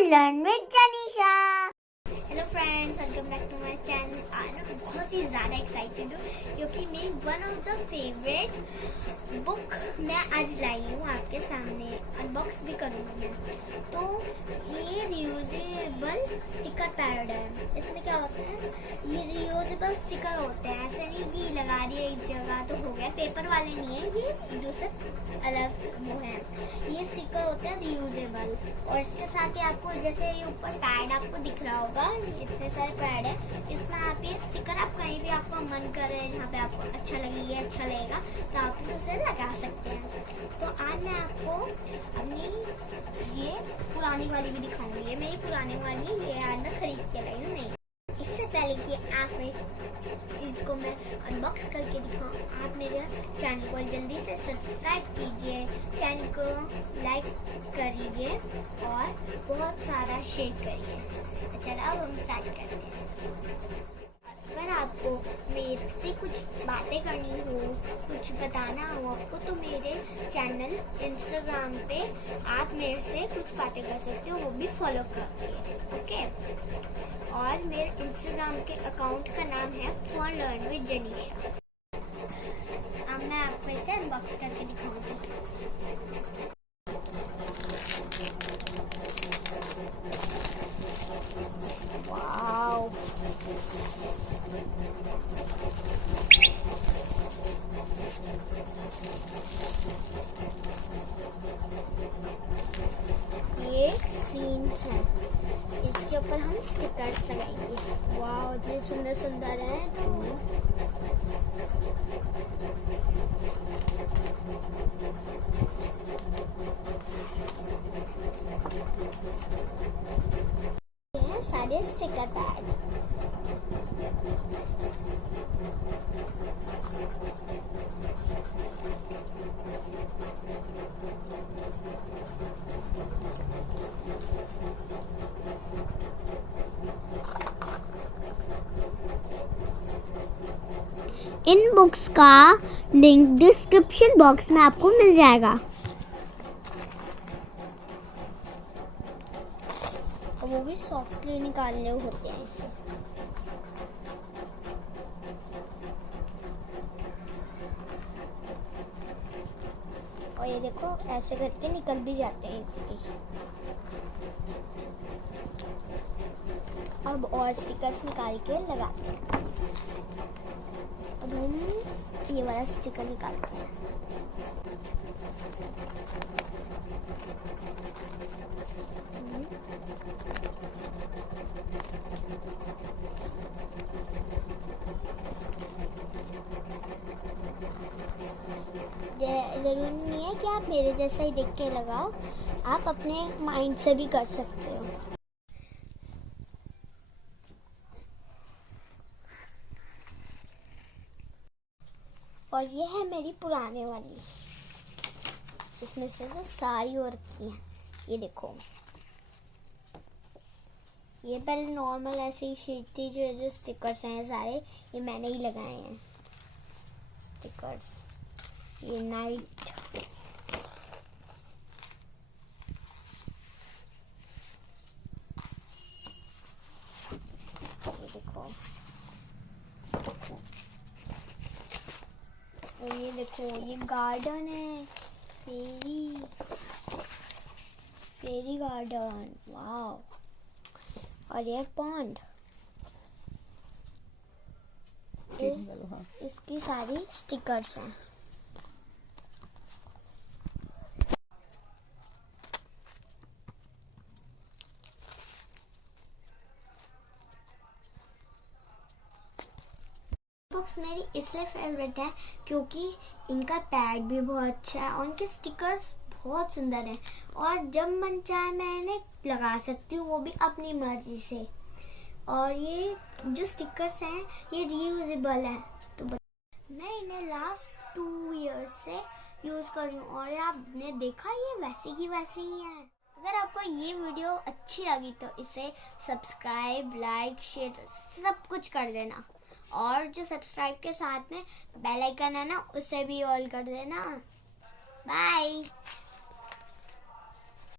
Learn with Janeesha. Hello friends, welcome back to my channel. आज मैं बहुत ही ज़्यादा एक्साइटेड हूँ क्योंकि मेरी one of the favourite book मैं आज लाई हूँ आपके सामने, अनबॉक्स भी करूँगी मैं। तो ये रियूजेबल स्टिकर पैड है। इसमें क्या होता है, ये रियूजेबल स्टिकर होते हैं, ऐसे नहीं कि लगा दिए एक जगह तो हो गया। पेपर वाले नहीं है ये, दूसरे अलग वो है। ये स्टिकर होते हैं रियूजेबल, और इसके साथ ही आपको जैसे ये ऊपर पैड आपको दिख रहा होगा, इतने सारे पैड है। इसमें आप ये स्टिकर आप कहीं भी आपका मन करे, जहाँ पे आपको अच्छा लगेगा तो आप उसे लगा सकते हैं। तो आज मैं आपको अपनी ये पुरानी वाली भी दिखाऊंगी। ये मेरी पुरानी वाली, ये आज मैं खरीद के लाई हूँ। नहीं, इससे पहले कि आप इसको मैं अनबॉक्स करके दिखाऊँ, आप मेरे चैनल को जल्दी से सब्सक्राइब कीजिए, चैनल को लाइक करिए और बहुत सारा शेयर करिए। तो चलो अब हम स्टार्ट करते हैं। अगर आपको मेरे से कुछ बातें करनी हो, कुछ बताना हो आपको, तो मेरे चैनल इंस्टाग्राम पे आप मेरे से कुछ बातें कर सकते हो, वो भी फॉलो करके, ओके। और मेरे इंस्टाग्राम के अकाउंट का नाम है funlearnwithjaneesha। अब मैं आपको इसे अनबॉक्स करके दिखाऊंगी। वाओ, ये सीन्स हैं, इसके ऊपर हम स्टिकर्स लगाएंगे। वाओ, इतने सुंदर सुंदर हैं। ये सारे स्टिकर पैड। इन बुक्स का लिंक डिस्क्रिप्शन बॉक्स में आपको मिल जाएगा। वो भी सॉफ्टली निकालने होते हैं इसे। और ये देखो, ऐसे करके निकल भी जाते हैं इसके। अब और स्टिकर्स निकाल के लगाते हैं। अब हम ये वाला स्टिकर निकालते हैं। ज़रूरी नहीं है कि आप मेरे जैसा ही देख के लगाओ, आप अपने माइंड से भी कर सकते हो। और ये है मेरी पुराने वाली, इसमें से तो सारी और रखी है। ये देखो, ये पहले नॉर्मल ऐसे ही शीट थी। जो स्टिकर्स हैं सारे ये मैंने ही लगाए हैं स्टिकर्स। ये नाइट, ये देखो, और ये देखो, ये गार्डन है, फेरी गार्डन, वाओ। और ये पॉन्ड, इसकी सारी स्टिकर्स हैं। बुक्स मेरी इसलिए फेवरेट है क्योंकि इनका पैड भी बहुत अच्छा है और इनके स्टिकर्स बहुत सुंदर हैं, और जब मन चाहे मैं इन्हें लगा सकती हूँ, वो भी अपनी मर्जी से। और ये जो स्टिकर्स हैं ये रीयूजेबल हैं। तो मैं इन्हें लास्ट 2 इयर्स से यूज़ कर रही हूँ, और आपने देखा ये वैसे की वैसे ही हैं। अगर आपको ये वीडियो अच्छी लगी तो इसे सब्सक्राइब, लाइक, शेयर सब कुछ कर देना, और जो सब्सक्राइब के साथ में बेल आइकन है ना, उसे भी ऑल कर देना। बाय।